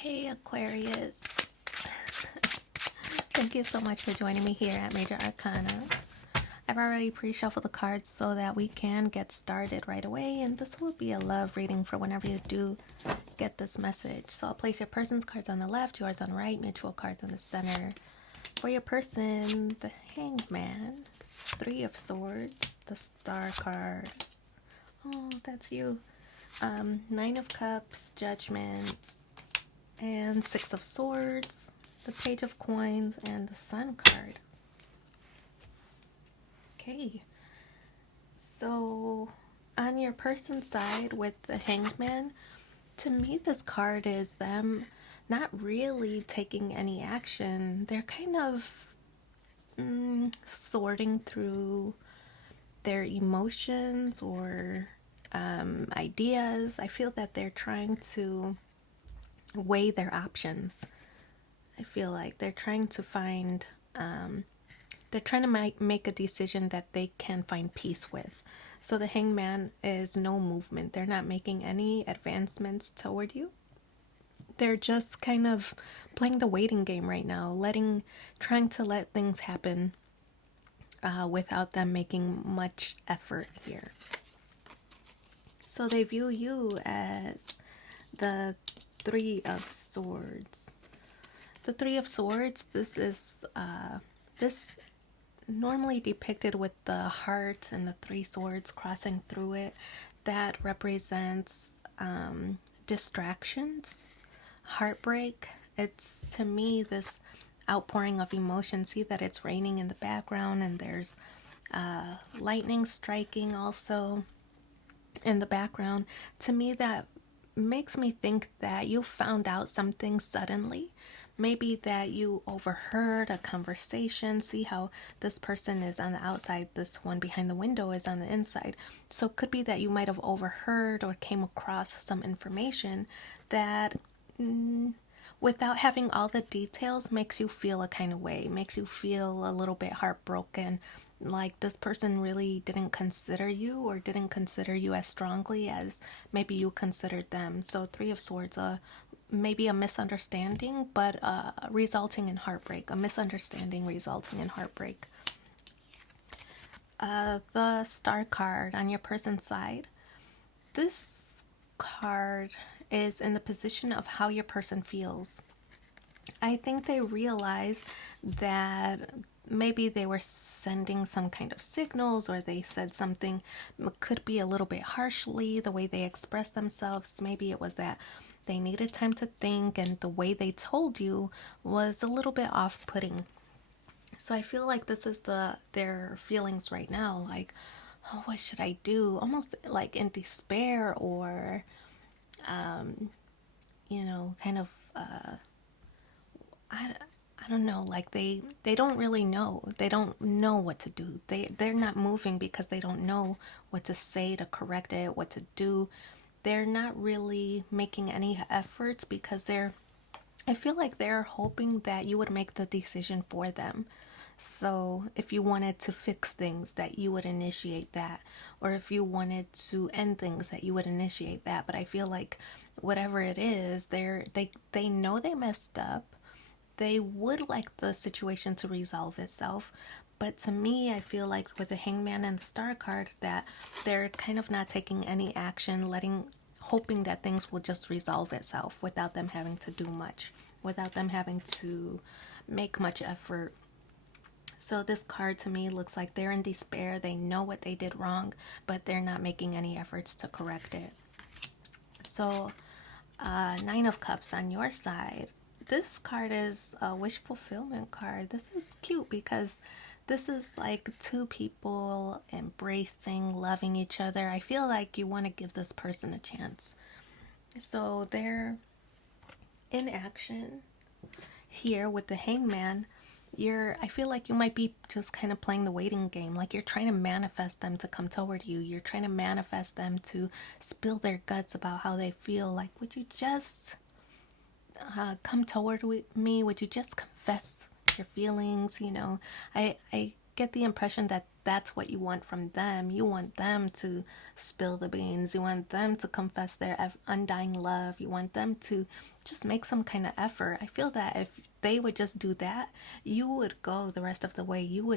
Hey Aquarius, thank you so much for joining me here at Major Arcana. I've already pre-shuffled the cards so that we can get started right away, and this will be a love reading for whenever you do get this message. So I'll place your person's cards on the left, yours on the right, mutual cards on the center. For your person, the Hanged Man, Three of Swords, the Star card. Oh, that's you. Nine of Cups, Judgment, and Six of Swords, the Page of Coins, and the Sun card. Okay, so on your person's side with the Hanged Man, to me this card is them not really taking any action. They're kind of sorting through their emotions or ideas. I feel that they're trying to weigh their options. I feel like they're trying to find, they're trying to make a decision that they can find peace with. So the Hangman is no movement. They're not making any advancements toward you. They're just kind of playing the waiting game right now, trying to let things happen without them making much effort here. So they view you as the Three of Swords. The Three of Swords, this is this normally depicted with the heart and the three swords crossing through it. That represents distractions, heartbreak. It's, to me, this outpouring of emotion. See that it's raining in the background, and there's lightning striking also in the background. To me, that makes me think that you found out something suddenly. Maybe that you overheard a conversation. See how this person is on the outside, this one behind the window is on the inside. So it could be that you might have overheard or came across some information that, without having all the details, makes you feel a kind of way, makes you feel a little bit heartbroken, like this person really didn't consider you, or didn't consider you as strongly as maybe you considered them. So Three of Swords, maybe a misunderstanding, but resulting in heartbreak. A misunderstanding resulting in heartbreak. The Star card on your person's side. This card is in the position of how your person feels. I think they realize that maybe they were sending some kind of signals, or they said something, could be a little bit harshly, the way they expressed themselves. Maybe it was that they needed time to think, and the way they told you was a little bit off-putting. So I feel like this is their feelings right now, like, oh, what should I do? Almost like in despair, or kind of I don't know, like they don't really know. They don't know what to do. They're not moving because they don't know what to say to correct it, what to do. They're not really making any efforts because I feel like they're hoping that you would make the decision for them. So if you wanted to fix things, that you would initiate that. Or if you wanted to end things, that you would initiate that. But I feel like whatever it is, they know they messed up. They would like the situation to resolve itself. But to me, I feel like with the Hangman and the Star card, that they're kind of not taking any action, hoping that things will just resolve itself without them having to do much, without them having to make much effort. So this card to me looks like they're in despair. They know what they did wrong, but they're not making any efforts to correct it. So Nine of Cups on your side. This card is a wish fulfillment card. This is cute because this is like two people embracing, loving each other. I feel like you want to give this person a chance. So they're in action here with the Hangman. I feel like you might be just kind of playing the waiting game. Like you're trying to manifest them to come toward you. You're trying to manifest them to spill their guts about how they feel. Like, would you just come toward me? Would you just confess your feelings? I get the impression that that's what you want from them. You want them to spill the beans. You want them to confess their undying love. You want them to just make some kind of effort. I feel that if they would just do that, you would go the rest of the way. You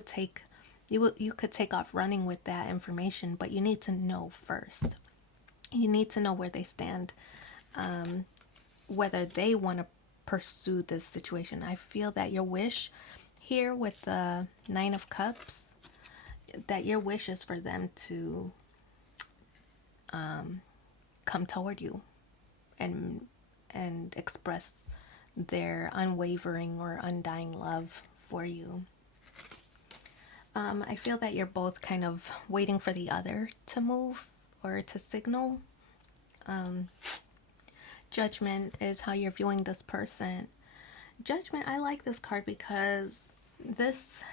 could take off running with that information, but you need to know first. You need to know where they stand, whether they want to pursue this situation. I feel that your wish here with the Nine of Cups, that your wish is for them to come toward you and express their unwavering or undying love for you. I feel that you're both kind of waiting for the other to move or to signal. Judgment is how you're viewing this person. Judgment, I like this card because this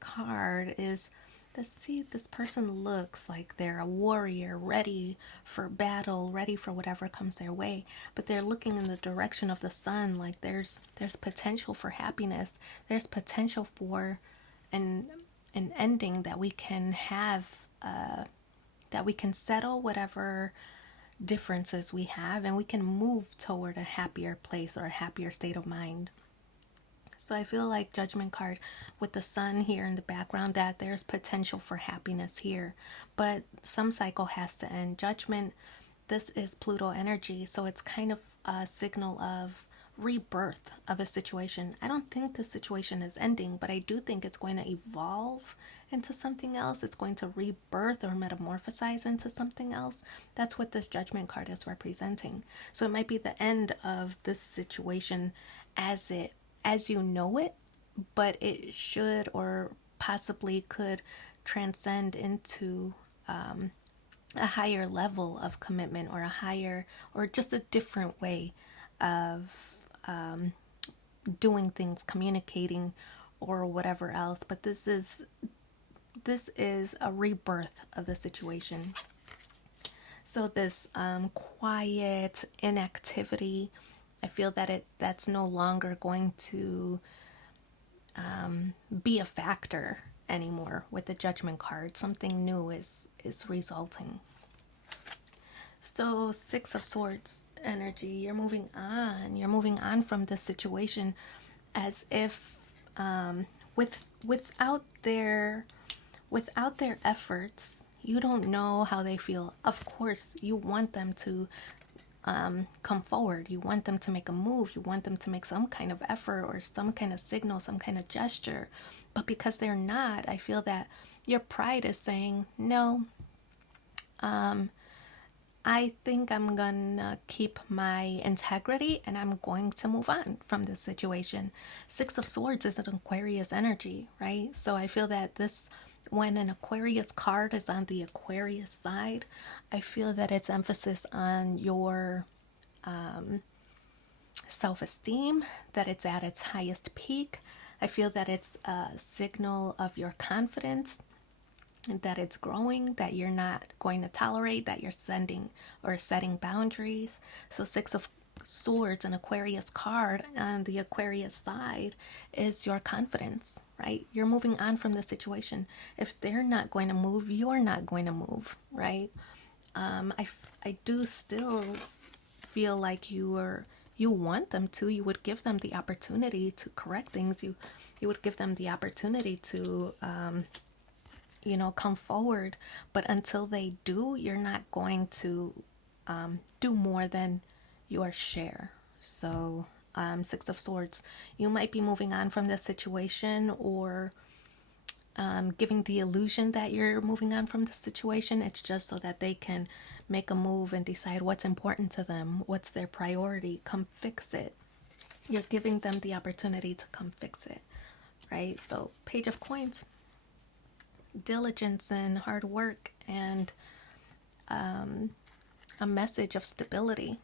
card is, let's see, this person looks like they're a warrior, ready for battle, ready for whatever comes their way, but they're looking in the direction of the sun. Like there's potential for happiness. There's potential for an ending that we can have, that we can settle whatever differences we have, and we can move toward a happier place or a happier state of mind. So I feel like Judgment card with the sun here in the background, that there's potential for happiness here, but some cycle has to end. Judgment, this is Pluto energy, so it's kind of a signal of rebirth of a situation. I don't think the situation is ending, but I do think it's going to evolve into something else. It's going to rebirth or metamorphosize into something else. That's what this Judgment card is representing. So it might be the end of this situation as you know it, but it should or possibly could transcend into a higher level of commitment, or a higher, or just a different way of doing things, communicating, or whatever else. But this is a rebirth of the situation. So this quiet inactivity, I feel that that's no longer going to be a factor anymore with the Judgment card. Something new is resulting. So Six of Swords energy, you're moving on. You're moving on from this situation as if without their efforts, you don't know how they feel. Of course, you want them to come forward. You want them to make a move. You want them to make some kind of effort or some kind of signal, some kind of gesture. But because they're not, I feel that your pride is saying, no, I think I'm gonna keep my integrity and I'm going to move on from this situation. Six of Swords is an Aquarius energy, right? So I feel that when an Aquarius card is on the Aquarius side, I feel that it's emphasis on your self-esteem, that it's at its highest peak. I feel that it's a signal of your confidence, that it's growing, that you're not going to tolerate, that you're setting boundaries. So Six of Swords, an Aquarius card on the Aquarius side, is your confidence, right? You're moving on from the situation. If they're not going to move, you're not going to move, right? I do still feel like you want them to. You would give them the opportunity to correct things. You would give them the opportunity to come forward. But until they do, you're not going to do more than your share. So Six of Swords, you might be moving on from this situation, or giving the illusion that you're moving on from the situation. It's just so that they can make a move and decide what's important to them, what's their priority. Come fix it. You're giving them the opportunity to come fix it, right? So Page of Coins, diligence and hard work, and a message of stability.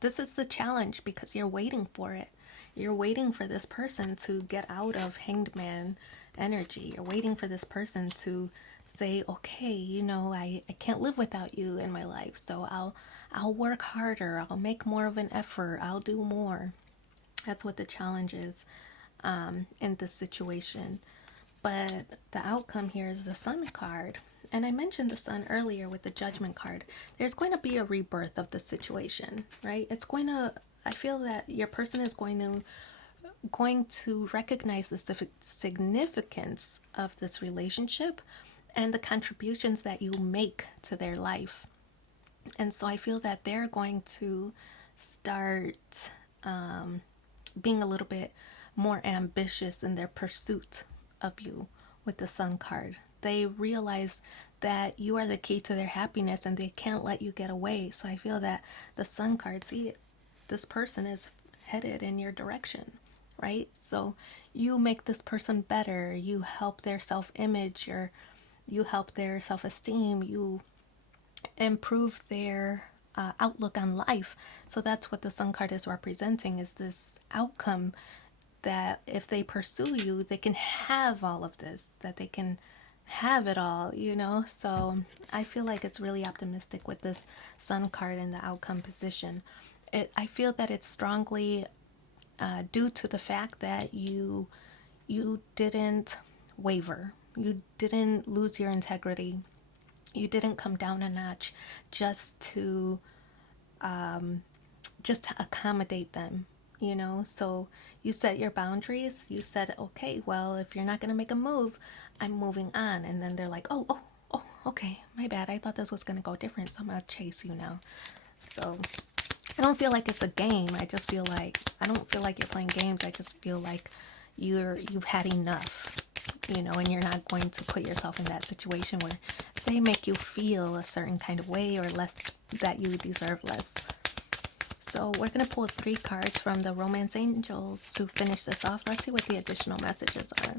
This is the challenge because you're waiting for it. You're waiting for this person to get out of Hanged Man energy. You're waiting for this person to say, okay, I can't live without you in my life, so I'll work harder, I'll make more of an effort, I'll do more. That's what the challenge is in this situation. But the outcome here is the Sun card. And I mentioned the Sun earlier with the Judgment card. There's going to be a rebirth of the situation, right? It's going to, I feel that your person is going to recognize the significance of this relationship and the contributions that you make to their life. And so I feel that they're going to start being a little bit more ambitious in their pursuit of you with the Sun card. They realize that you are the key to their happiness and they can't let you get away. So I feel that the Sun card, see, this person is headed in your direction, right? So you make this person better. You help their self-image, or you help their self-esteem. You improve their outlook on life. So that's what the Sun card is representing, is this outcome that if they pursue you, they can have all of this, that they can have it all, you know? So I feel like it's really optimistic with this Sun card in the outcome position. I feel that it's strongly due to the fact that you didn't waver. You didn't lose your integrity. You didn't come down a notch just to accommodate them, you know? So you set your boundaries. You said, okay, well, if you're not going to make a move, I'm moving on. And then they're like, oh, okay, my bad. I thought this was going to go different, so I'm going to chase you now. So I don't feel like it's a game. I just feel like, I don't feel like you're playing games. I just feel like you've had enough, you know, and you're not going to put yourself in that situation where they make you feel a certain kind of way, or less, that you deserve less. So we're going to pull 3 cards from the Romance Angels to finish this off. Let's see what the additional messages are.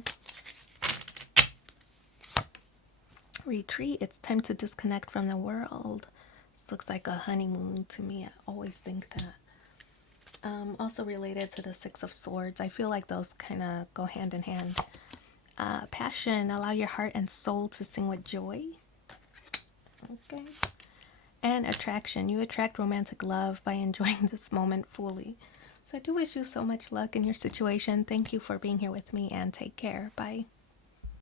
Retreat. It's time to disconnect from the world. This looks like a honeymoon to me. I always think that. Also related to the 6 of Swords. I feel like those kind of go hand in hand. Passion. Allow your heart and soul to sing with joy. Okay. And attraction. You attract romantic love by enjoying this moment fully. So I do wish you so much luck in your situation. Thank you for being here with me, and take care. Bye.